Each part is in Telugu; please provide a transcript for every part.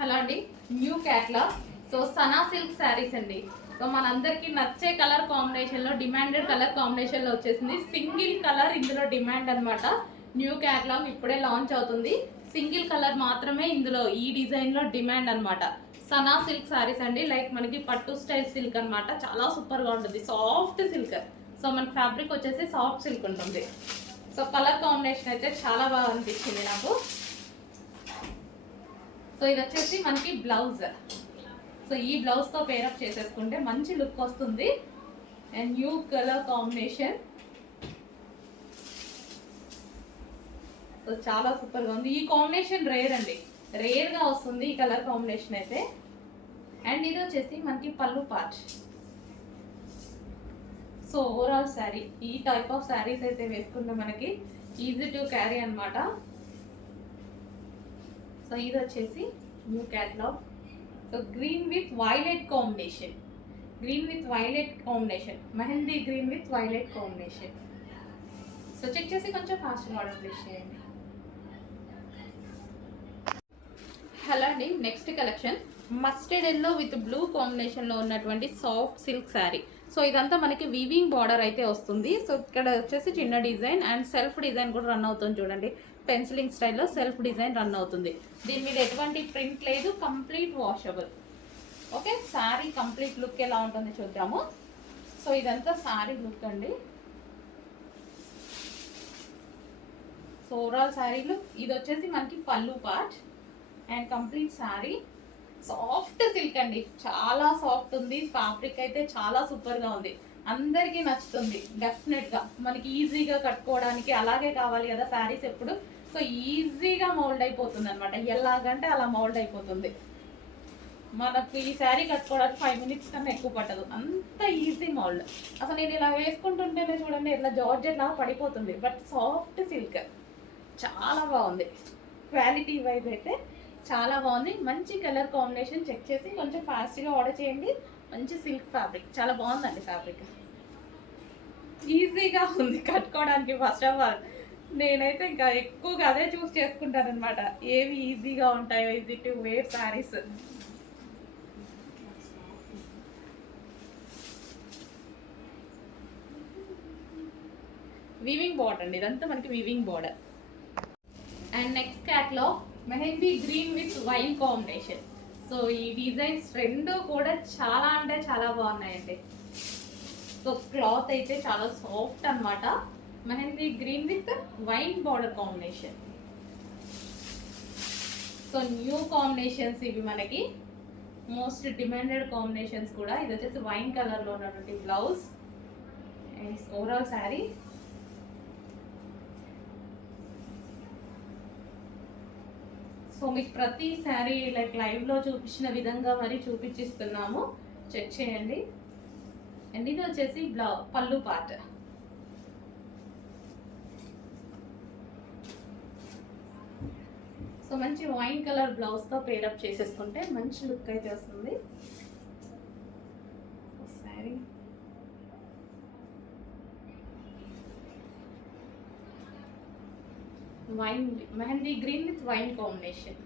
హలో అండి, new catalogue. So Sana silk saris అండి. సో మనందరికీ నచ్చే కలర్ కాంబినేషన్లో, డిమాండెడ్ కలర్ కాంబినేషన్లో వచ్చేసింది. సింగిల్ కలర్ ఇందులో డిమాండ్ అనమాట. న్యూ క్యాట్లాగ్ ఇప్పుడే లాంచ్ అవుతుంది. సింగిల్ కలర్ మాత్రమే ఇందులో ఈ డిజైన్లో డిమాండ్ అనమాట. సనా సిల్క్ శారీస్ అండి. లైక్ మనకి పట్టు స్టైల్ సిల్క్ అనమాట. చాలా సూపర్గా ఉంటుంది, సాఫ్ట్ సిల్క్. సో మన ఫ్యాబ్రిక్ వచ్చేసి సాఫ్ట్ సిల్క్ ఉంటుంది. సో కలర్ కాంబినేషన్ అయితే చాలా బాగా అనిపించింది నాకు. సో ఇది వచ్చేసి మనకి బ్లౌజ్. సో ఈ బ్లౌజ్తో పేరప్ చేసేసుకుంటే మంచి లుక్ వస్తుంది. And new colour combination. So చాలా సూపర్గా ఉంది. ఈ కాంబినేషన్ రేర్ అండి, రేర్గా వస్తుంది ఈ కలర్ కాంబినేషన్ అయితే. అండ్ ఇది వచ్చేసి మనకి పళ్ళు పార్ట్. సో ఓవరాల్ శారీ, ఈ టైప్ ఆఫ్ శారీస్ అయితే వేసుకుంటే మనకి ఈజీ టు క్యారీ అనమాట. సో ఇది వచ్చేసి new catalogue. So green with violet combination, green with violet combination, mehndi green with violet combination. So check చేసి కొంచెం ఫాస్ట్గా ఆర్డర్ ప్లేస్ చేయండి. హలో అండి, next collection mustard yellow with blue కాంబినేషన్లో ఉన్నటువంటి సాఫ్ట్ సిల్క్ శారీ. సో ఇదంతా మనకి వీవింగ్ బార్డర్ అయితే వస్తుంది. సో ఇక్కడ వచ్చేసి చిన్న డిజైన్ అండ్ సెల్ఫ్ డిజైన్ కూడా రన్ అవుతుంది చూడండి. పెన్సిలింగ్ స్టైల్లో సెల్ఫ్ డిజైన్ రన్ అవుతుంది. దీని మీద ఎటువంటి ప్రింట్ లేదు, complete washable. Okay, sari complete look ఎలా ఉంటుంది చూద్దాము. సో ఇదంతా శారీ లుక్ అండి. So overall sari look. ఇది వచ్చేసి మనకి పళ్ళు part and complete sari soft silk అండి. చాలా సాఫ్ట్ ఉంది. ఫ్యాబ్రిక్ అయితే చాలా సూపర్గా ఉంది. అందరికీ నచ్చుతుంది డెఫినెట్గా. మనకి ఈజీగా కట్టుకోవడానికి అలాగే కావాలి కదా శారీస్ ఎప్పుడు. సో ఈజీగా మౌల్డ్ అయిపోతుంది అనమాట. ఎలాగంటే అలా మౌల్డ్ అయిపోతుంది. మనకు ఈ శారీ కట్టుకోవడానికి 5 minutes కన్నా ఎక్కువ పట్టదు, అంత ఈజీ మౌల్డ్. అసలు నేను ఇలా వేసుకుంటుంటేనే చూడండి ఇట్లా జార్జెట్ లాగా పడిపోతుంది. బట్ సాఫ్ట్ సిల్క్ చాలా బాగుంది. క్వాలిటీ వైజ్ అయితే చాలా బాగుంది. మంచి కలర్ కాంబినేషన్. చెక్ చేసి కొంచెం ఫాస్ట్గా ఆర్డర్ చేయండి. మంచి సిల్క్ ఫ్యాబ్రిక్, చాలా బాగుందండి ఫ్యాబ్రిక్. ఈజీగా ఉంది కట్టుకోవడానికి. ఫస్ట్ ఆఫ్ ఆల్ నేనైతే ఇంకా ఎక్కువగా అదే చూస్ చేసుకుంటాను అనమాట, ఏవి ఈజీగా ఉంటాయో, easy to wear saris. Weaving border అండి, ఇదంతా మనకి వీవింగ్ బార్డర్. అండ్ నెక్స్ట్ క్యాట్లో mehndi green with wine combination. So ఈ డిజైన్స్ రెండు కూడా చాలా అంటే చాలా బాగున్నాయండి. సో క్లాత్ అయితే చాలా సాఫ్ట్ అనమాట. Mehndi green with wine border combination. So new combinations ఇవి మనకి, మోస్ట్ డిమాండెడ్ కాంబినేషన్స్ కూడా. ఇది వచ్చేసి వైన్ కలర్లో ఉన్నటువంటి blouse and overall sari. So మీకు ప్రతి శారీ లైక్ లైవ్లో చూపించిన విధంగా మరి చూపించిస్తున్నాము, చెక్ చేయండి. అండ్ ఇది వచ్చేసి పళ్ళు పార్ట్. సో మంచి వైన్ కలర్ బ్లౌజ్తో పేరప్ చేసేసుకుంటే మంచి లుక్ అయితే వస్తుంది sari. Wine, mehndi green with wine combination.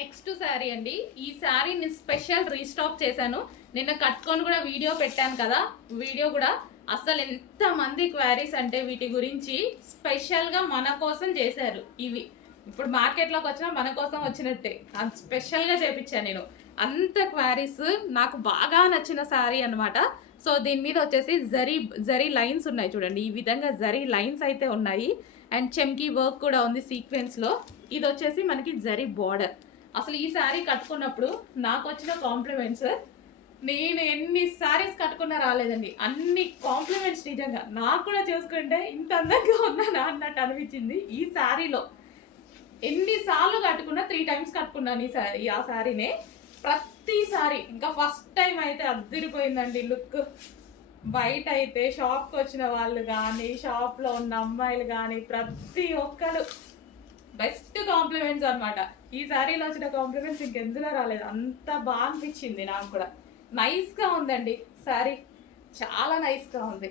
Next sari అండి. ఈ శారీని స్పెషల్ రీస్టాక్ చేశాను. నిన్న కట్టుకొని కూడా వీడియో పెట్టాను కదా, వీడియో కూడా అసలు ఎంతమంది క్వారీస్ అంటే వీటి గురించి స్పెషల్గా మన కోసం చేశారు. ఇవి ఇప్పుడు మార్కెట్లోకి వచ్చినా మన కోసం వచ్చినట్టే, అది స్పెషల్గా చేపించాను నేను. అంత క్వారీస్, నాకు బాగా నచ్చిన శారీ అనమాట. సో దీని మీద వచ్చేసి జరీ లైన్స్ ఉన్నాయి చూడండి. ఈ విధంగా జరీ లైన్స్ అయితే ఉన్నాయి. అండ్ చెమ్కీ వర్క్ కూడా ఉంది సీక్వెన్స్లో. ఇది వచ్చేసి మనకి జరీ బార్డర్. అసలు ఈ శారీ కట్టుకున్నప్పుడు నాకు వచ్చిన కాంప్లిమెంట్స్, నేను ఎన్ని శారీస్ కట్టుకున్నా రాలేదండి. అన్ని కాంప్లిమెంట్స్ నిజంగా. నాకు కూడా చూసుకుంటే ఇంత అందంగా ఉన్నానా అన్నట్టు అనిపించింది. ఈ శారీలో ఎన్నిసార్లు కట్టుకున్నా 3 times కట్టుకున్నాను ఈ శారీ. ఆ శారీనే ప్రతిసారి ఇంకా ఫస్ట్ టైం అయితే అద్దరిపోయిందండి లుక్. బయట అయితే షాప్కి వచ్చిన వాళ్ళు కానీ, షాప్లో ఉన్న అమ్మాయిలు కానీ ప్రతి ఒక్కరు బెస్ట్ కాంప్లిమెంట్స్ అనమాట. ఈ శారీలో వచ్చిన కాంప్లిమెంట్స్ ఇంకెందులో రాలేదు. అంత బాగా అనిపించింది నాకు కూడా. నైస్గా ఉందండి శారీ. చాలా నైస్గా ఉంది.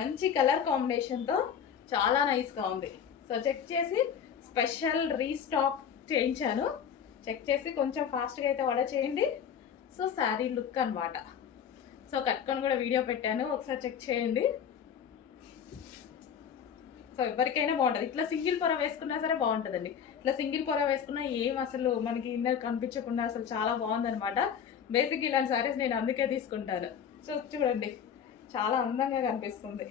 మంచి కలర్ కాంబినేషన్తో చాలా నైస్గా ఉంది. సో చెక్ చేసి స్పెషల్ రీస్టాక్ చేయించాను. చెక్ చేసి కొంచెం ఫాస్ట్గా అయితే ఆర్డర్ చేయండి. సో శారీ లుక్ అనమాట. సో కట్టుకొని కూడా వీడియో పెట్టాను, ఒకసారి చెక్ చేయండి. సో ఎవరికైనా బాగుంటుంది. ఇట్లా సింగిల్ పొర వేసుకున్నా సరే బాగుంటుందండి. ఇట్లా సింగిల్ పొర వేసుకున్నా ఏం అసలు మనకి ఇన్నర్ కనిపించకుండా అసలు చాలా బాగుందనమాట. బేసిక్ ఇలాంటి సారీస్ నేను అందుకే తీసుకుంటాను. సో చూడండి చాలా అందంగా కనిపిస్తుంది.